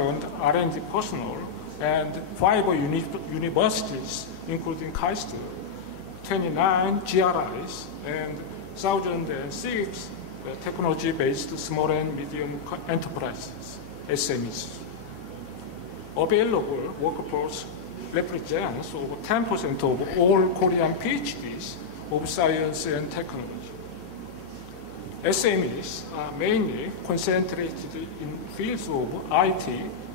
R&D personnel and 5 universities, including KAIST, 29 GRIs, and 1,006 technology-based small and medium enterprises, SMEs. Available workforce represents over 10% of all Korean PhDs of science and technology. SMEs are mainly concentrated in fields of IT,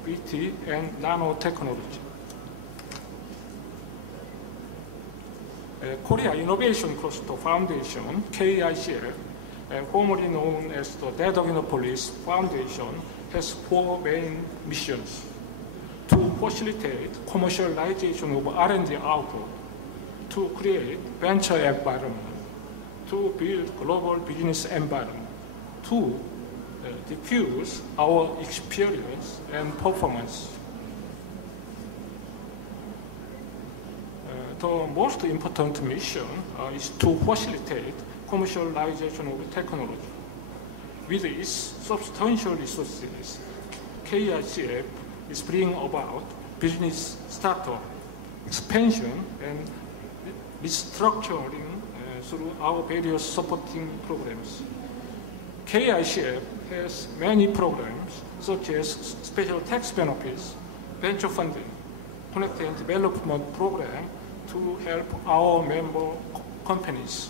BT, and nanotechnology. Korea Innovation Cluster Foundation, KICF, formerly known as the Daedoginopolis Foundation, has 4 main missions: to facilitate commercialization of R&D output, to create venture environment, to build global business environment, to diffuse our experience and performance. The most important mission is to facilitate commercialization of technology. With its substantial resources, KICF is bringing about business startup, expansion, and restructuring through our various supporting programs. KICF has many programs such as special tax benefits, venture funding, connect and development program to help our member companies.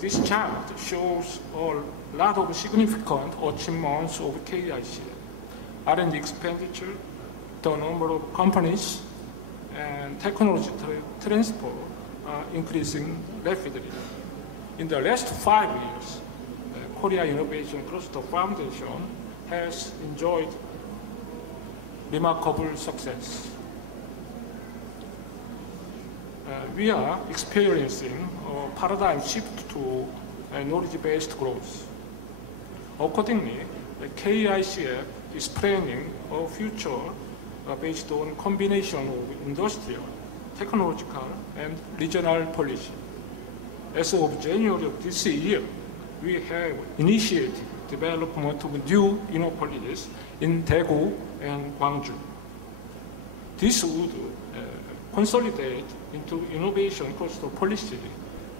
This chart shows a lot of significant achievements of KICF. R&D expenditure, the number of companies, and technology transfer are increasing rapidly. In the last 5 years, Korea Innovation Cluster Foundation has enjoyed remarkable success. We are experiencing a paradigm shift to knowledge-based growth. Accordingly, the KICF is planning a future based on combination of industrial, technological, and regional policy. As of January of this year, we have initiated development of new Innopolis in Daegu and Gwangju. This would consolidate into innovation cluster policy,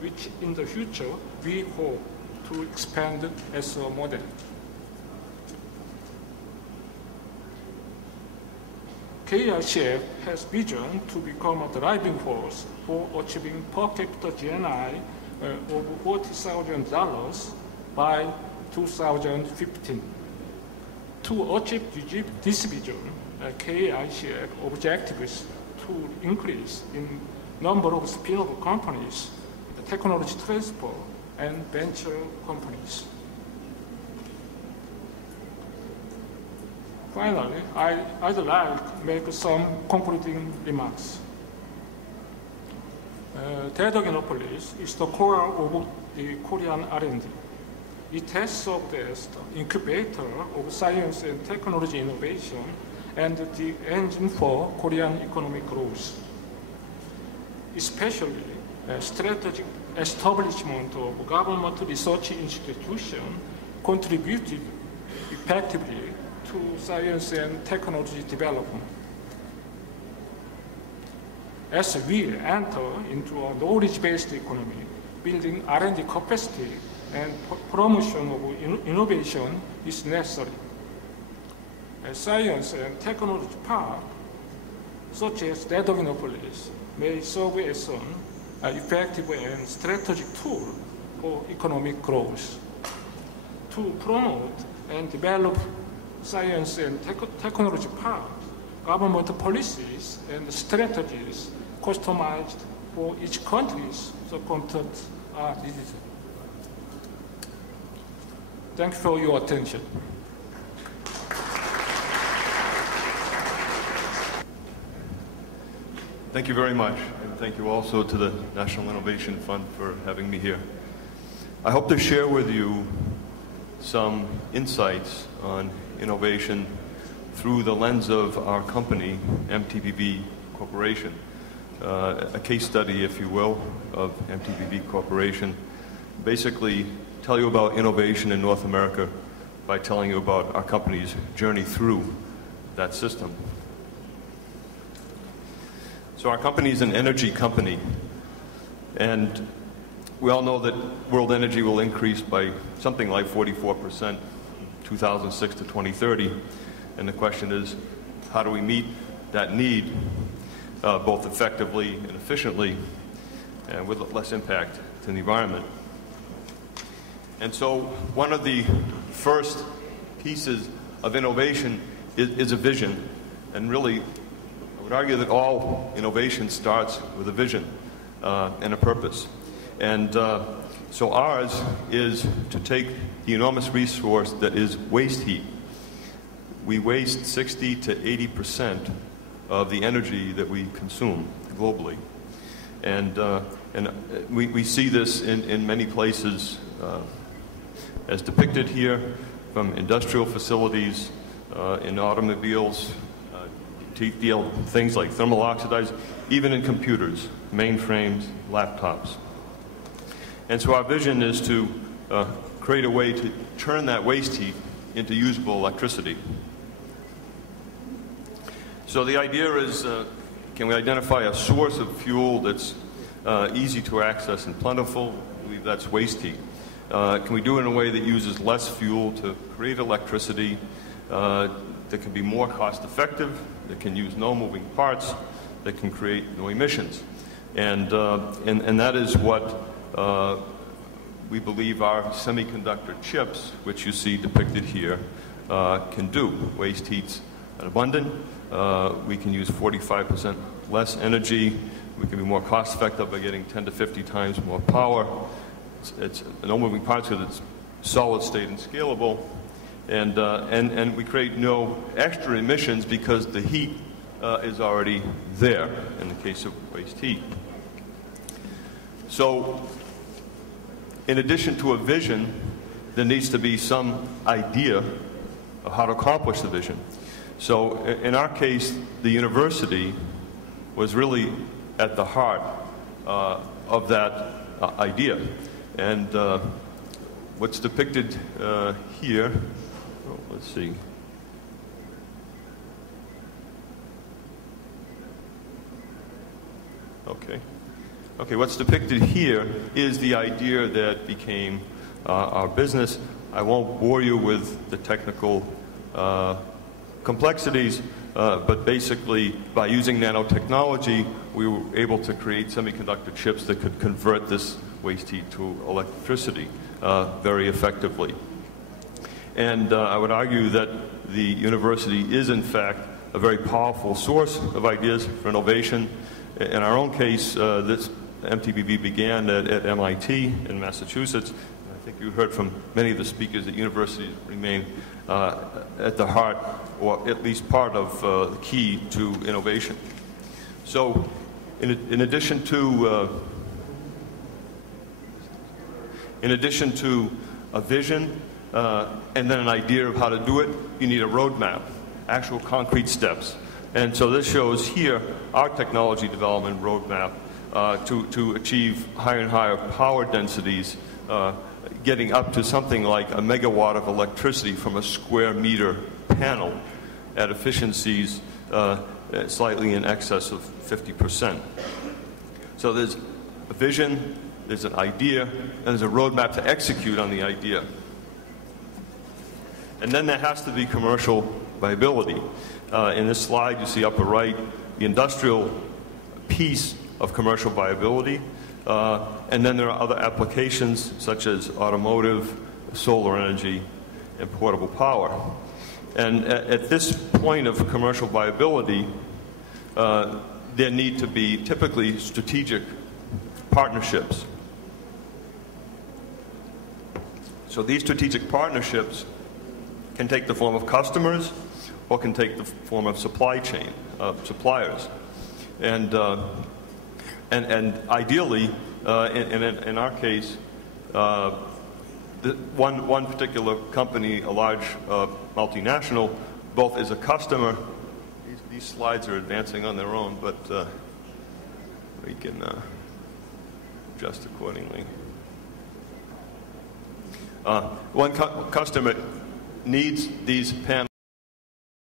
which in the future we hope to expand as a model. KICF has vision to become a driving force for achieving per capita GNI of $40,000 by 2015. To achieve this vision, KICF objectives to increase in number of spin-off companies, technology transfer, and venture companies. Finally, I'd like to make some concluding remarks. Daedoginopolis is the core of the Korean R&D. It has served as the incubator of science and technology innovation and the engine for Korean economic growth. Especially, strategic establishment of government research institutions contributed effectively to science and technology development. As we enter into a knowledge-based economy, building R&D capacity and promotion of innovation is necessary. A science and technology park, such as Daedoginopolis, may serve as an effective and strategic tool for economic growth. To promote and develop science and technology parks, government policies and strategies customized for each country's circumstances are needed. Thank you for your attention. Thank you very much, and thank you also to the National Innovation Fund for having me here. I hope to share with you some insights on innovation through the lens of our company, MTBV Corporation, a case study, if you will, of MTBV Corporation. Basically, tell you about innovation in North America by telling you about our company's journey through that system. So our company is an energy company, and we all know that world energy will increase by something like 44% from 2006 to 2030, and the question is, how do we meet that need both effectively and efficiently and with less impact to the environment? And so one of the first pieces of innovation is a vision, and really I would argue that all innovation starts with a vision and a purpose. And so ours is to take the enormous resource that is waste heat. We waste 60 to 80% of the energy that we consume globally. And we see this in many places as depicted here, from industrial facilities, in automobiles, things like thermal oxidizers, even in computers, mainframes, laptops. And so our vision is to create a way to turn that waste heat into usable electricity. So the idea is, can we identify a source of fuel that's easy to access and plentiful? I believe that's waste heat. Can we do it in a way that uses less fuel to create electricity, that can be more cost effective, that can use no moving parts, that can create no emissions? And that is what we believe our semiconductor chips, which you see depicted here, can do. Waste heat's abundant. We can use 45% less energy. We can be more cost effective by getting 10 to 50 times more power. It's no moving parts because it's solid state and scalable. And we create no extra emissions because the heat is already there in the case of waste heat. So in addition to a vision, there needs to be some idea of how to accomplish the vision. So in our case, the university was really at the heart of that idea. And what's depicted here, let's see. Okay, what's depicted here is the idea that became our business. I won't bore you with the technical complexities, but basically by using nanotechnology, we were able to create semiconductor chips that could convert this waste heat to electricity very effectively. And I would argue that the university is in fact a very powerful source of ideas for innovation. In our own case, this MTBV began at MIT in Massachusetts. I think you heard from many of the speakers that universities remain at the heart, or at least part of the key to innovation. So in addition to a vision and then an idea of how to do it, you need a roadmap, actual concrete steps. And so this shows here our technology development roadmap to achieve higher and higher power densities, getting up to something like a megawatt of electricity from a square meter panel at efficiencies slightly in excess of 50%. So there's a vision, there's an idea, and there's a roadmap to execute on the idea. And then there has to be commercial viability. In this slide, you see upper right, the industrial piece of commercial viability. And then there are other applications such as automotive, solar energy, and portable power. And at this point of commercial viability, there need to be typically strategic partnerships. So these strategic partnerships can take the form of customers or can take the form of supply chain, suppliers. And ideally, in our case, one particular company, a large multinational, both is a customer. These slides are advancing on their own, but we can adjust accordingly. One customer needs these panels